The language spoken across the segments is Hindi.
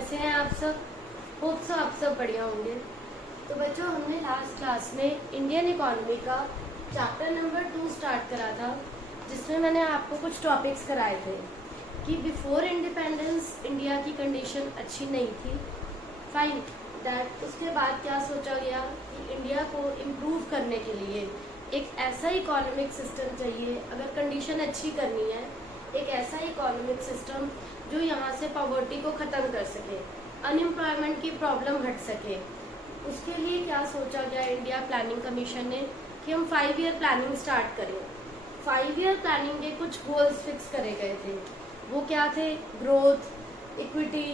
कैसे हैं आप सब? होप सो आप सब बढ़िया होंगे। तो बच्चों, हमने लास्ट क्लास में इंडियन इकोनॉमी का चैप्टर नंबर 2 स्टार्ट करा था, जिसमें मैंने आपको कुछ टॉपिक्स कराए थे कि बिफोर इंडिपेंडेंस इंडिया की कंडीशन अच्छी नहीं थी। फाइन दैट उसके बाद क्या सोचा गया कि इंडिया को इम्प्रूव करने के लिए एक ऐसा इकोनॉमिक सिस्टम चाहिए। अगर कंडीशन अच्छी करनी है, एक ऐसा इकोनॉमिक सिस्टम जो यहाँ से पॉवर्टी को ख़त्म कर सके, अनएम्प्लॉयमेंट की प्रॉब्लम हट सके। उसके लिए क्या सोचा गया इंडिया प्लानिंग कमीशन ने कि हम 5 ईयर प्लानिंग स्टार्ट करें। 5 ईयर प्लानिंग के कुछ गोल्स फिक्स करे गए थे। वो क्या थे? Growth, equity,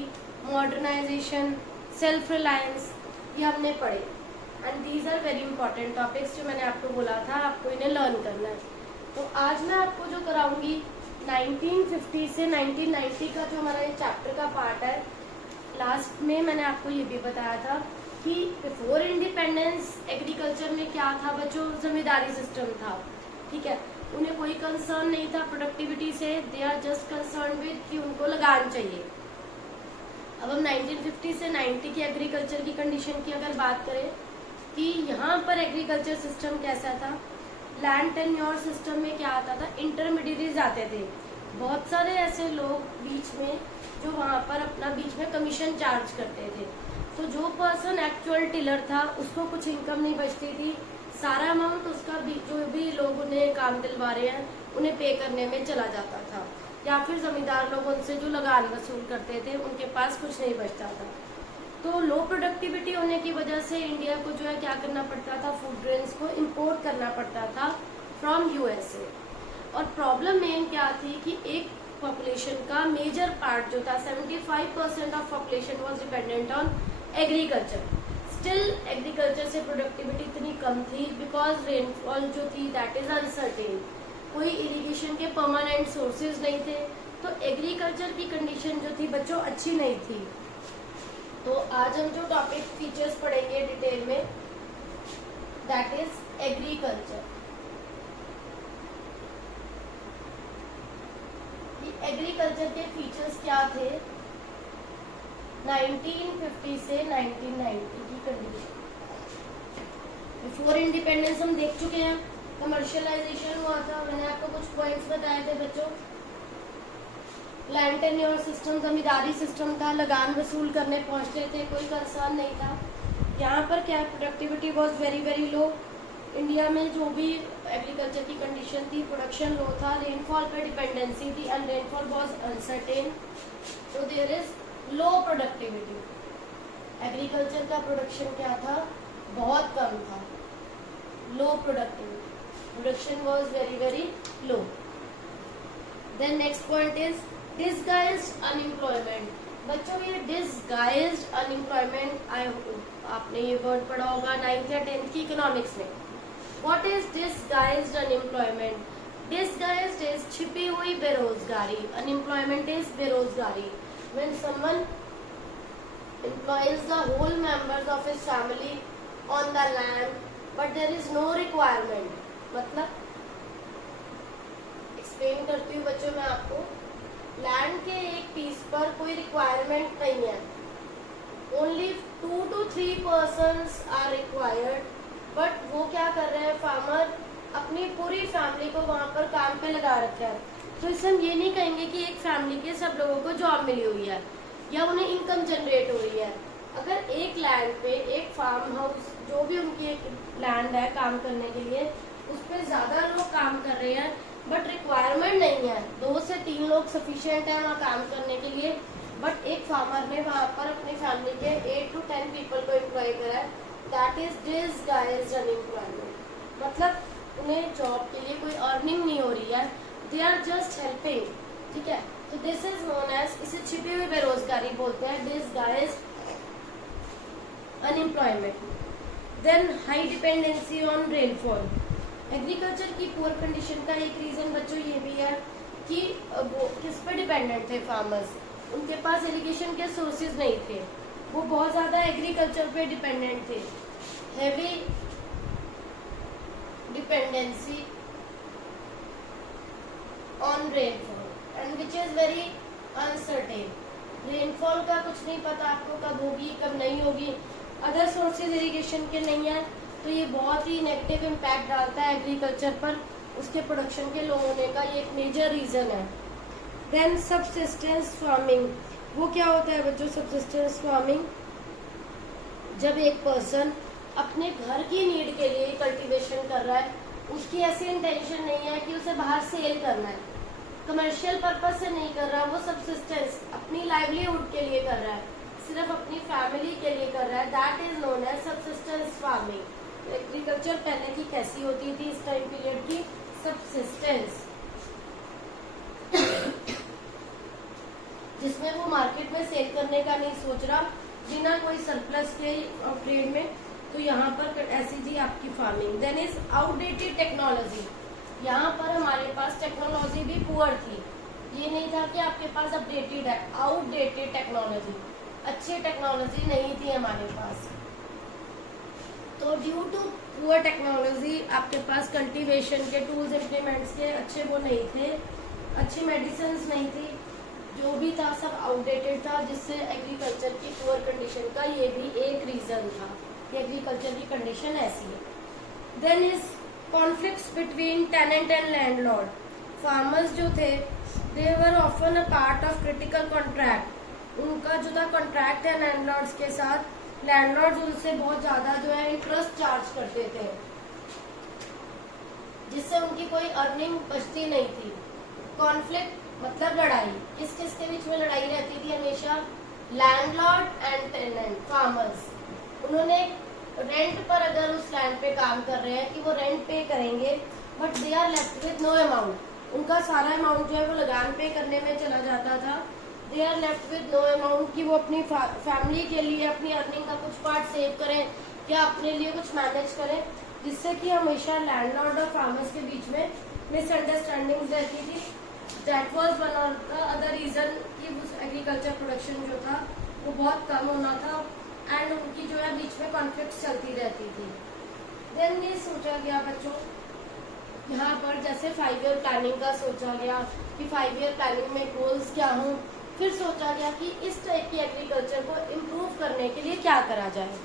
modernisation, self reliance, ये हमने पढ़े। And these are very important topics जो मैंने आपको बोला था आपको इन्हें लर्न करना है। तो आज मैं आपको जो कराऊंगी 1950 से 1990 का जो हमारा ये चैप्टर का पार्ट है। लास्ट में मैंने आपको ये भी बताया था कि बिफोर इंडिपेंडेंस एग्रीकल्चर में क्या था बच्चों? जमींदारी सिस्टम था। ठीक है, उन्हें कोई कंसर्न नहीं था प्रोडक्टिविटी से, they are just concern with कि उनको लगान चाहिए। अब हम 1950 से 90 की एग्रीकल्चर की कंडीशन की अगर बात करें कि यहाँ पर एग्रीकल्चर सिस्टम कैसा था, लैंड टेन्योर सिस्टम में क्या आता था? इंटरमीडिएरीज आते थे, बहुत सारे ऐसे लोग बीच में जो वहाँ पर अपना बीच में कमीशन चार्ज करते थे। तो जो पर्सन एक्चुअल टिलर था उसको कुछ इनकम नहीं बचती थी, सारा अमाउंट उसका भी जो भी लोग उन्हें काम दिलवा रहे हैं उन्हें पे करने में चला जाता था, या फिर जमींदार लोग उनसे जो लगान वसूल करते थे उनके पास कुछ नहीं बचता था। तो लो प्रोडक्टिविटी होने की वजह से इंडिया को जो है क्या करना पड़ता था? फूड ग्रेन्स को इम्पोर्ट करना पड़ता था फ्रॉम यूएसए। और प्रॉब्लम मेन क्या थी कि एक पॉपुलेशन का मेजर पार्ट जो था 75% of population was dependent on agriculture. Still agriculture से प्रोडक्टिविटी इतनी कम थी बिकॉज रेनफॉल जो थी दैट इज अनसर्टेन, कोई इरिगेशन के परमानेंट सोर्सेज नहीं थे। तो एग्रीकल्चर की कंडीशन जो थी बच्चों अच्छी नहीं थी। तो आज हम जो टॉपिक फीचर्स पढ़ेंगे डिटेल में दैट इज एग्रीकल्चर। एग्रीकल्चर के फीचर्स क्या थे 1950 से 1990 की कंडीशन। बिफोर इंडिपेंडेंस हम देख चुके हैं, कमर्शियलाइजेशन हुआ था, मैंने आपको कुछ पॉइंट्स बताए थे बच्चों। लैंड टेन्योर सिस्टम, जमींदारी सिस्टम था, लगान वसूल करने पहुंचते थे, कोई कंसर्न नहीं था। यहाँ पर क्या productivity was very very low. India में जो भी एग्रीकल्चर की कंडीशन थी, प्रोडक्शन लो था, रेनफॉल पे डिपेंडेंसी थी एंड रेनफॉल वॉज अनसर्टेन, तो there is low productivity. Agriculture का प्रोडक्शन क्या था? बहुत कम था, low productivity, production was very very low. Then next point is disguised unemployment. बच्चों ये डिसगाइज्ड अनएम्प्लॉयमेंट आपने ये वर्ड पढ़ा होगा 9th या 10th की इकोनॉमिक्स में। What is disguised unemployment? Disguised is छिपी हुई बेरोजगारी, अनएम्प्लॉयमेंट इज बेरोजगारी। When someone employs the whole members of his family on the land but there is no requirement। मतलब एक्सप्लेन करती हूँ बच्चों मैं आपको। लैंड के एक पीस पर कोई रिक्वायरमेंट नहीं है, only 2 to 3 persons are required, but वो क्या कर रहे हैं? फार्मर अपनी पूरी फैमिली को वहाँ पर काम पे लगा रखा है। तो इससे हम ये नहीं कहेंगे कि एक फैमिली के सब लोगों को जॉब मिली हुई है या उन्हें इनकम जनरेट हो रही है। अगर एक लैंड पे एक फार्म हाउस जो भी उनकी एक लैंड है काम करने के लिए, उस पर ज़्यादा लोग काम कर रहे हैं बट रिक्वायरमेंट नहीं है, 2 से 3 लोग सफिशिएंट है वहाँ काम करने के लिए, बट एक फार्मर ने वहाँ पर अपनी फैमिली के 8 to 10 पीपल को एम्प्लॉय करा है, दैट इज डिसगाइज्ड अनएम्प्लॉयमेंट। मतलब उन्हें जॉब के लिए कोई अर्निंग नहीं हो रही है, दे आर जस्ट हेल्पिंग। ठीक है, तो दिस इज नोन एज, इसे छिपी हुई बेरोजगारी बोलते हैं, disguised unemployment. Then high dependency on rainfall. Agriculture की पुअर कंडीशन का एक रीजन बच्चों ये भी है कि वो किस पर डिपेंडेंट थे फार्मर्स? उनके पास इरिगेशन के सोर्सेज नहीं थे, वो बहुत ज्यादा एग्रीकल्चर पे डिपेंडेंट थे। Heavy dependency on rainfall and which is very uncertain. Rainfall का कुछ नहीं पता आपको कब होगी कब नहीं होगी, अदर सोर्सेज इरिगेशन के नहीं है, तो ये बहुत ही नेगेटिव इम्पैक्ट डालता है एग्रीकल्चर पर, उसके प्रोडक्शन के लो होने का ये एक मेजर रीज़न है। देन सबसिस्टेंस फार्मिंग, वो क्या होता है बच्चों? सबसिस्टेंस फार्मिंग जब एक पर्सन अपने घर की नीड के लिए कल्टीवेशन कर रहा है, उसकी ऐसी इंटेंशन नहीं है कि उसे बाहर सेल करना है, कमर्शियल पर्पज से नहीं कर रहा, वो सबसिस्टेंस अपनी लाइवलीहुड के लिए कर रहा है, सिर्फ अपनी फैमिली के लिए कर रहा है, that is known as subsistence farming. Agriculture पहले की कैसी होती थी इस टाइम पीरियड की? सबसिस्टेंस, जिसमें वो मार्केट में सेल करने का नहीं सोच रहा, बिना कोई सरप्लस के ट्रेड में, तो यहाँ पर ऐसी थी आपकी farming. Then is outdated technology, यहाँ पर हमारे पास टेक्नोलॉजी भी पुअर थी, ये नहीं था कि आपके पास अपडेटेड है, आउटडेटेड टेक्नोलॉजी, अच्छी टेक्नोलॉजी नहीं थी हमारे पास। तो ड्यू टू पुअर टेक्नोलॉजी आपके पास कल्टीवेशन के टूल्स इम्प्लीमेंट्स के अच्छे वो नहीं थे, अच्छी मेडिसिन नहीं थी, जो भी था सब आउटडेटेड था, जिससे एग्रीकल्चर की पुअर कंडीशन का ये भी एक रीजन था कि एग्रीकल्चर की कंडीशन ऐसी है। Then is conflicts between tenant and landlord, farmers जो थे they were often a part of critical contract, उनका जो था कॉन्ट्रैक्ट है लैंडलॉर्ड्स के साथ, लैंडलॉर्ड्स उनसे बहुत ज्यादा जो है इंटरेस्ट चार्ज करते थे, जिससे उनकी कोई अर्निंग बचती नहीं थी। कॉन्फ्लिक्ट मतलब लड़ाई, किस किस के बीच में लड़ाई रहती थी हमेशा? Landlord and tenant, farmers. उन्होंने रेंट पर अगर उस लैंड पे काम कर रहे हैं कि वो रेंट पे करेंगे, but they are left with no amount, उनका सारा अमाउंट जो है वो लगान पे करने में चला जाता था। They are left with no amount कि वो अपनी फैमिली के लिए अपनी अर्निंग का कुछ पार्ट सेव करें या अपने लिए कुछ मैनेज करें, जिससे कि हमेशा लैंडलॉर्ड और फार्मर्स के बीच में मिसअंडरस्टैंडिंग रहती थी। That was one of the other reason कि एग्रीकल्चर प्रोडक्शन जो था वो बहुत कम होना था एंड उनकी जो है बीच में कॉन्फ्लिक्ट चलती रहती थी। देन ये सोचा गया बच्चों यहाँ पर जैसे 5 ईयर प्लानिंग का सोचा गया कि 5 ईयर प्लानिंग में गोल्स क्या हों, फिर सोचा गया कि इस टाइप की एग्रीकल्चर को इम्प्रूव करने के लिए क्या करा जाए।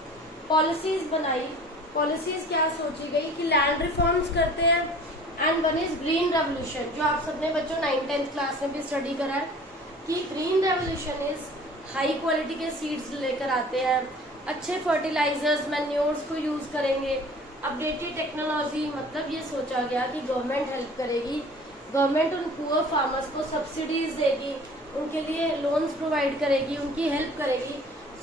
पॉलिसीज बनाई, पॉलिसीज क्या सोची गई कि लैंड रिफॉर्म्स करते हैं and one is green revolution, जो आप सबने बच्चों 9th-10th क्लास में भी स्टडी करा है कि green revolution is high quality के सीड्स लेकर आते हैं, अच्छे फर्टिलाइजर्स मैन्योर्स को यूज करेंगे, अपडेटेड टेक्नोलॉजी, मतलब ये सोचा गया कि गवर्नमेंट हेल्प करेगी, गवर्नमेंट उन पुअर फार्मर्स को सब्सिडीज देगी, उनके लिए लोन्स प्रोवाइड करेगी, उनकी हेल्प करेगी,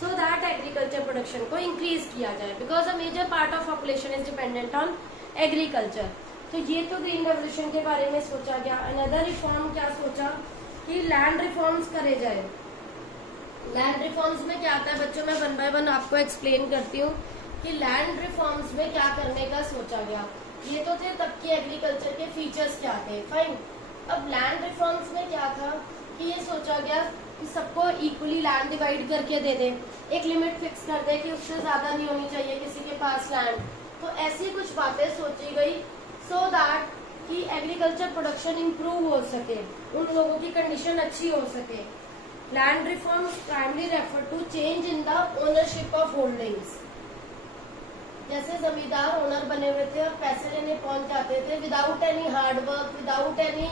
सो दैट एग्रीकल्चर प्रोडक्शन को इंक्रीज किया जाए, because a major part of population is dependent on agriculture. तो ये तो ग्रीन रेवोल्यूशन के बारे में सोचा गया। अनदर रिफॉर्म क्या सोचा कि लैंड रिफॉर्म्स करे जाए। लैंड रिफॉर्म्स में क्या आता है बच्चों, मैं 1 by 1 आपको एक्सप्लेन करती हूँ कि लैंड रिफॉर्म्स में क्या करने का सोचा गया। ये तो थे तब के एग्रीकल्चर के फीचर्स क्या थे, फाइन। अब लैंड रिफॉर्म्स में क्या था कि ये सोचा गया कि सबको इक्वली लैंड डिवाइड करके दे दें, एक लिमिट फिक्स कर दे कि उससे ज्यादा नहीं होनी चाहिए किसी के पास लैंड। तो ऐसी कुछ बातें सोची गई सो दैट कि एग्रीकल्चर प्रोडक्शन इंप्रूव हो सके, उन लोगों की कंडीशन अच्छी हो सके। Land reforms primarily refer to change in the ownership of holdings. जैसे जमींदार ओनर बने हुए थे और पैसे लेने पहुंच जाते थे without any hard work, without any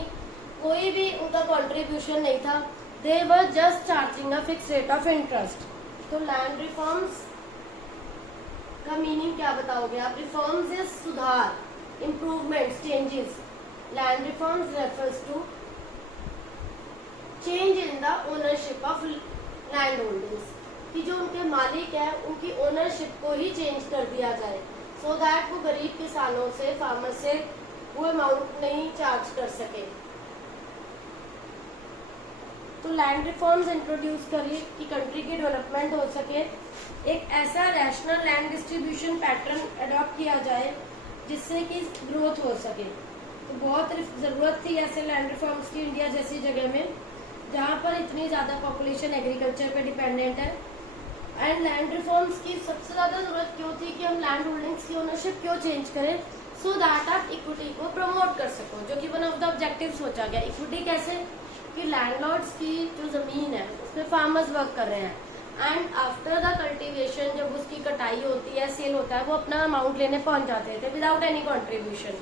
कोई भी उनका कंट्रीब्यूशन नहीं था, they were just charging a fix rate of interest. तो लैंड रिफॉर्म्स का मीनिंग क्या बताओगे आप? रिफॉर्म्स इज सुधार, improvements, changes. Land reforms refers to change in the ownership of land holdings, कि जो उनके मालिक है उनकी ओनरशिप को ही चेंज कर दिया जाए, सो दैट वो गरीब किसानों से, फार्मर से वो अमाउंट नहीं चार्ज कर सके। तो लैंड रिफॉर्म्स इंट्रोड्यूस करिए कि कंट्री की डेवलपमेंट हो सके, एक ऐसा rational land distribution pattern adopt किया जाए जिससे कि ग्रोथ हो सके। तो बहुत ज़रूरत थी ऐसे लैंड रिफॉर्म्स की इंडिया जैसी जगह में जहाँ पर इतनी ज़्यादा पॉपुलेशन एग्रीकल्चर पे डिपेंडेंट है। एंड लैंड रिफॉर्म्स की सबसे ज़्यादा ज़रूरत क्यों थी कि हम लैंड होल्डिंग्स की ओनरशिप क्यों चेंज करें, सो दैट आप इक्विटी को प्रमोट कर सको, जो कि वन ऑफ द ऑब्जेक्टिव सोचा गया। इक्विटी कैसे कि लैंडलॉर्ड्स की जो ज़मीन है उसमें फार्मर्स वर्क कर रहे हैं एंड आफ्टर द कल्टीवेशन जब उसकी कटाई होती है, सेल होता है, वो अपना अमाउंट लेने पहुंच जाते थे विदाउट एनी कंट्रीब्यूशन।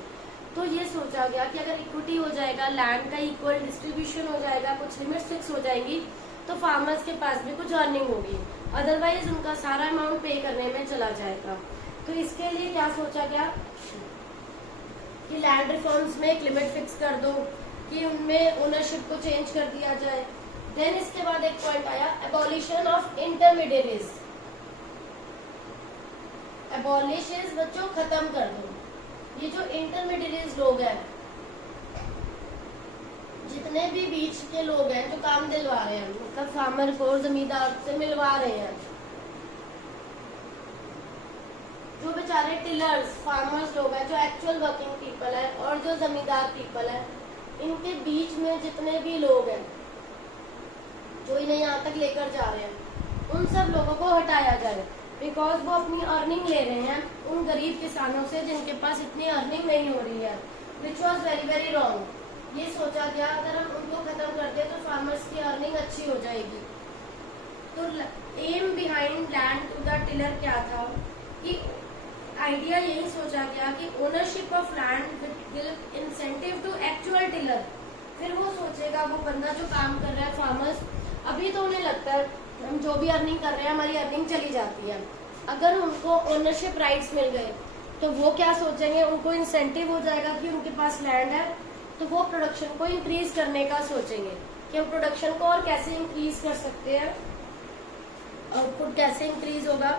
तो ये सोचा गया कि अगर इक्विटी हो जाएगा, लैंड का इक्वल डिस्ट्रीब्यूशन हो जाएगा, कुछ लिमिट्स फिक्स हो जाएंगी, तो फार्मर्स के पास भी कुछ अर्निंग होगी, अदरवाइज उनका सारा अमाउंट पे करने में चला जाएगा। तो इसके लिए क्या सोचा गया कि लैंड रिफॉर्म्स में एक लिमिट फिक्स कर दो, कि उनमें ओनरशिप को चेंज कर दिया जाए। देन इसके बाद एक पॉइंट आया एबॉलिशन ऑफ इंटरमीडिएरीज। एबॉलिशेस बच्चों खत्म कर दो। ये जो इंटरमीडिएरीज लोग हैं, जितने भी बीच के लोग हैं जो काम दिलवा रहे हैं, मतलब फार्मर को जमींदार से मिलवा रहे हैं, जो बेचारे टिलर्स फार्मर्स लोग हैं, जो एक्चुअल वर्किंग पीपल है और जो जमींदार पीपल है, इनके बीच में जितने भी लोग हैं जो इन्हें यहाँ तक लेकर जा रहे हैं, उन सब लोगों को हटाया जाए, बिकॉज वो अपनी अर्निंग ले रहे हैं उन गरीब किसानों से जिनके पास इतनी अर्निंग नहीं हो रही है, which was very very wrong. ये सोचा गया अगर हम उनको खत्म कर दें तो फार्मर्स की अर्निंग अच्छी हो जाएगी। तो aim behind land to the tiller क्या था कि आइडिया यही सोचा गया कि ownership of land with incentive to actual tiller. फिर वो सोचेगा, वो बंदा जो काम कर रहा है, फार्मर्स, अभी तो उन्हें लगता है हम जो भी अर्निंग कर रहे हैं हमारी अर्निंग चली जाती है, अगर उनको ओनरशिप राइट्स मिल गए तो वो क्या सोचेंगे, उनको इंसेंटिव हो जाएगा कि उनके पास लैंड है, तो वो प्रोडक्शन को इंक्रीज करने का सोचेंगे कि हम प्रोडक्शन को और कैसे इंक्रीज कर सकते हैं, आउटपुट कैसे इंक्रीज होगा।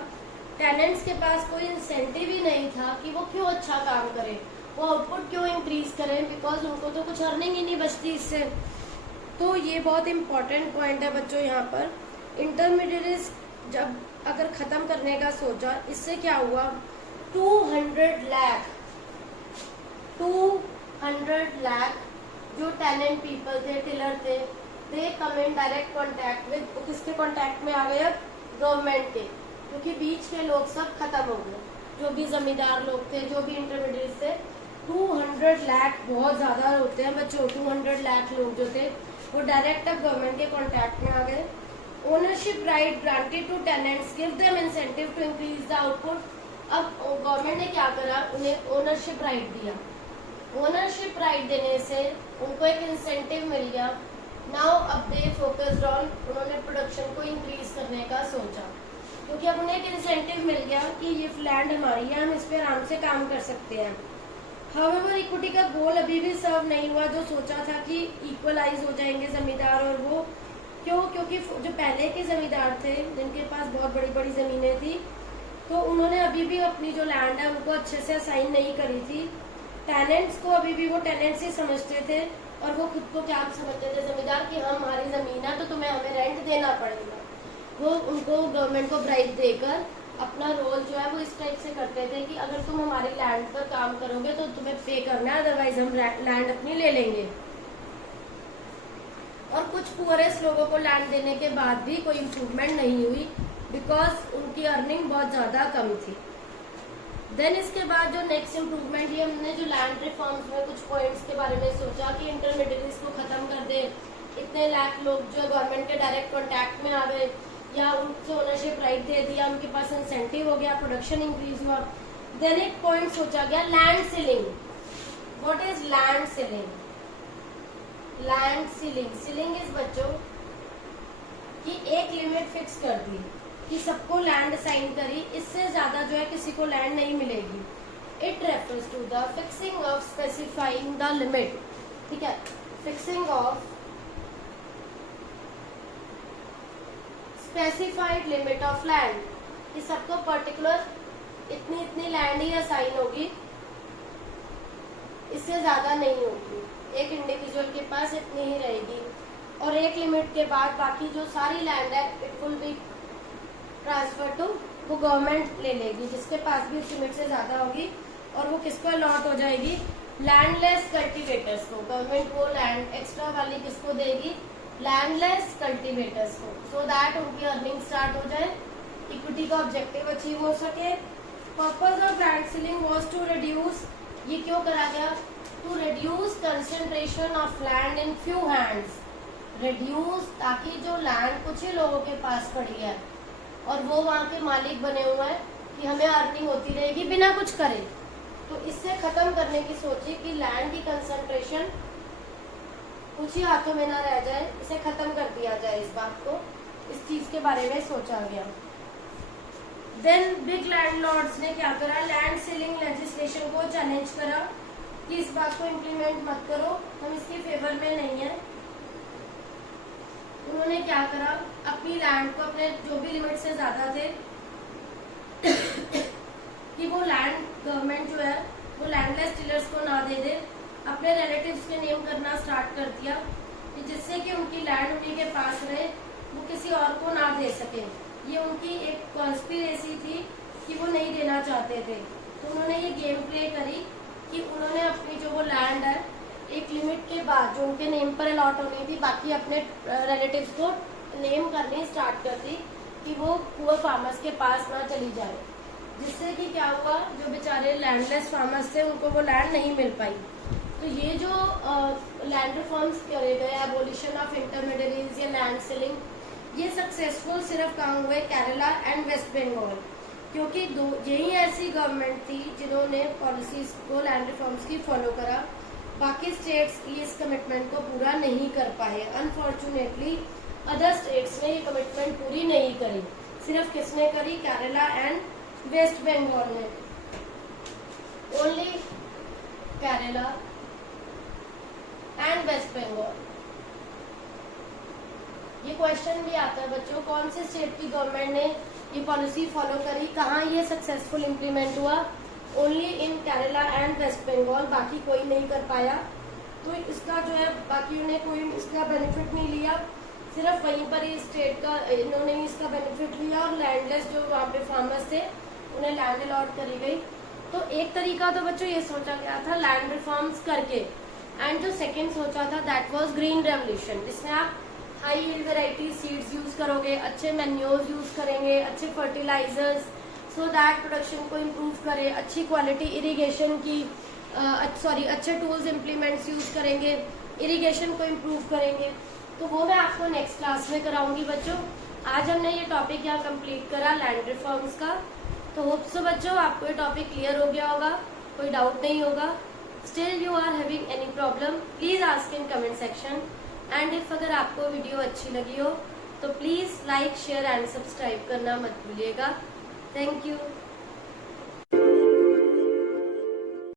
टेनेंट्स के पास कोई इंसेंटिव ही नहीं था कि वो क्यों अच्छा काम करें, वो आउटपुट क्यों इंक्रीज करें, बिकॉज उनको तो कुछ अर्निंग ही नहीं बचती इससे। तो ये बहुत इंपॉर्टेंट पॉइंट है बच्चों यहाँ पर। इंटरमीडिएरीज जब अगर खत्म करने का सोचा, इससे क्या हुआ, 200 लाख जो टेनेंट पीपल थे, टिलर थे, दे कम इन डायरेक्ट कॉन्टैक्ट विद, किसके कॉन्टैक्ट में आ गए, गवर्नमेंट के, क्योंकि बीच के लोग सब खत्म हो गए, जो भी जमींदार लोग थे, जो भी इंटरमीडिएट थे। 200 लाख बहुत ज्यादा होते हैं बच्चों, 200 लाख लोग जो थे वो डायरेक्ट अब गवर्नमेंट के कॉन्टैक्ट में आ गए। Ownership right granted to tenants give them incentive to increase the output. अब गवर्नमेंट ने क्या करा, उन्हें ओनरशिप राइट दिया। ओनरशिप राइट देने से उनको एक इंसेंटिव मिल गया। नाउ अब दे फोकस्ड ऑन, उन्होंने प्रोडक्शन को इंक्रीज करने का सोचा, क्योंकि अब उन्हें एक इंसेंटिव मिल गया कि ये लैंड हमारी है, हम इस पे आराम से काम कर सकते हैं। हाउएवर इक्विटी का गोल अभी भी सर्व नहीं हुआ, जो सोचा था कि इक्वलाइज हो जाएंगे जमींदार और वो, क्यों, क्योंकि जो पहले के जमींदार थे जिनके पास बहुत बड़ी बड़ी जमीनें थी, तो उन्होंने अभी भी अपनी जो लैंड है उनको अच्छे से असाइन नहीं करी थी। टेनेंट्स को अभी भी वो टेनेंट्स ही समझते थे और वो खुद को क्या समझते थे जमींदार कि हम, हमारी जमीन है तो तुम्हें हमें रेंट देना पड़ेगा। वो उनको गवर्नमेंट को ब्राइब देकर अपना रोल जो है वो इस टाइप से करते थे कि अगर तुम हमारी लैंड पर काम करोगे तो तुम्हें पे करना है, अदरवाइज हम लैंड अपनी ले लेंगे। और कुछ पुअरेस्ट लोगों को लैंड देने के बाद भी कोई इम्प्रूवमेंट नहीं हुई, बिकॉज उनकी अर्निंग बहुत ज्यादा कम थी। देन इसके बाद जो नेक्स्ट इम्प्रूवमेंट, ये हमने जो लैंड रिफॉर्म्स में कुछ पॉइंट्स के बारे में सोचा कि इंटरमीडिएरीज को खत्म कर दे, इतने लाख लोग जो गवर्नमेंट के डायरेक्ट कॉन्टैक्ट में आ गए या उनसे ओनरशिप राइट दे दिया, उनके पास इंसेंटिव हो गया, प्रोडक्शन इंक्रीज हुआ। देन एक पॉइंट सोचा गया land ceiling. What is land ceiling? Land ceiling, ceiling is बच्चों कि एक लिमिट फिक्स कर दी कि सबको लैंड असाइन करी, इससे ज्यादा जो है किसी को लैंड नहीं मिलेगी। It refers to the fixing of specifying the limit, ठीक है, fixing of specified limit of land, कि सबको पर्टिकुलर इतनी इतनी लैंड ही असाइन होगी, इससे ज्यादा नहीं होगी, एक इंडिविजुअल के पास इतनी ही रहेगी। और एक लिमिट के बाद बाकी जो सारी लैंड है it will be transfer to, वो गवर्नमेंट ले लेगी, जिसके पास भी उस लिमिट से ज्यादा होगी, और वो किसको अलॉट हो जाएगी, लैंडलेस कल्टीवेटर्स को। गवर्नमेंट वो लैंड एक्स्ट्रा वाली किसको देगी, लैंडलेस कल्टीवेटर्स को, सो दैट उनकी अर्निंग स्टार्ट हो जाए, इक्विटी का ऑब्जेक्टिव अचीव हो सके। Purpose of land ceiling was to reduce, ये क्यों करा गया, to reduce concentration of land in few hands, reduce, ताकि जो लैंड कुछ ही लोगों के पास पड़ी है और वो वहाँ के मालिक बने हुए हैं कि हमें अर्निंग होती रहेगी बिना कुछ करे, तो इससे खत्म करने की सोची कि लैंड की कंसंट्रेशन कुछ ही हाथों में ना रह जाए, इसे खत्म कर दिया जाए। इस बात को, इस चीज के बारे में सोचा गया। देन बिग लैंडलॉर्ड्स ने क्या करा, लैंड सीलिंग लेजिस्लेशन को चैलेंज करा कि इस बात को इम्प्लीमेंट मत करो, हम इसके फेवर में नहीं है। उन्होंने क्या करा, अपनी लैंड को, अपने जो भी लिमिट से ज्यादा थे कि वो लैंड गवर्नमेंट जो है वो लैंडलेस टीलर्स को ना दे दे, अपने रिलेटिव्स के नेम करना स्टार्ट कर दिया कि जिससे कि उनकी लैंड उन्हीं के पास रहे, वो किसी और को ना दे सके। ये उनकी एक कॉन्स्पिरेसी थी कि वो नहीं देना चाहते थे। तो उन्होंने ये गेम प्ले करी कि उन्होंने अपनी जो वो लैंड है एक लिमिट के बाद जो उनके नेम पर अलॉट होनी थी, बाकी अपने रिलेटिव्स को नेम करनी स्टार्ट कर दी कि वो पुअर फार्मर्स के पास ना चली जाए, जिससे कि क्या हुआ, जो बेचारे लैंडलेस फार्मर्स थे उनको वो लैंड नहीं मिल पाई। तो ये जो लैंड रिफॉर्म्स करे गए, एबोलिशन ऑफ इंटरमीडियरीज या लैंड सीलिंग, ये सक्सेसफुल सिर्फ कहाँ हुए, केरला एंड वेस्ट बंगाल, क्योंकि यही ऐसी गवर्नमेंट थी जिन्होंने पॉलिसीज को, लैंड रिफॉर्म्स की फॉलो करा। बाकी स्टेट्स इस कमिटमेंट को पूरा नहीं कर पाए। अनफॉर्चुनेटली अदर स्टेट्स ने ये कमिटमेंट पूरी नहीं करी। सिर्फ किसने करी, केरला एंड वेस्ट बंगाल ने। Only Kerala and West Bengal. ये क्वेश्चन भी आता है बच्चों, कौन से स्टेट की गवर्नमेंट ने ये पॉलिसी फॉलो करी, कहाँ ये सक्सेसफुल इम्प्लीमेंट हुआ, only in Kerala and West Bengal, बाकी कोई नहीं कर पाया। तो इसका जो है बाकी ने कोई इसका बेनिफिट नहीं लिया, सिर्फ वहीं पर ही स्टेट का इन्होंने ही इसका बेनिफिट लिया और लैंडलेस जो वहाँ पे फार्मर्स थे उन्हें लैंड अलॉट करी गई। तो एक तरीका तो बच्चों ये सोचा गया था लैंड रिफॉर्म्स करके, एंड जो सेकेंड सोचा था दैट वाज ग्रीन रेवोल्यूशन, जिसमें आप high yield variety seeds use करोगे, अच्छे मैन्योर्स यूज करेंगे, अच्छे फर्टिलाइजर्स, सो दैट प्रोडक्शन को इम्प्रूव करे, अच्छी क्वालिटी इरिगेशन की अच्छे टूल्स इम्प्लीमेंट्स यूज करेंगे, इरिगेशन को इम्प्रूव करेंगे। तो वो मैं आपको नेक्स्ट क्लास में कराऊंगी बच्चों। आज हमने ये टॉपिक यहाँ कंप्लीट करा लैंड रिफॉर्म्स का। तो होप सो बच्चों आपको ये टॉपिक क्लियर हो गया होगा, कोई डाउट नहीं होगा। Still you are having any problem please ask in comment section. And if अगर आपको वीडियो अच्छी लगी हो तो please like, share and subscribe करना मत भूलिएगा। Thank you.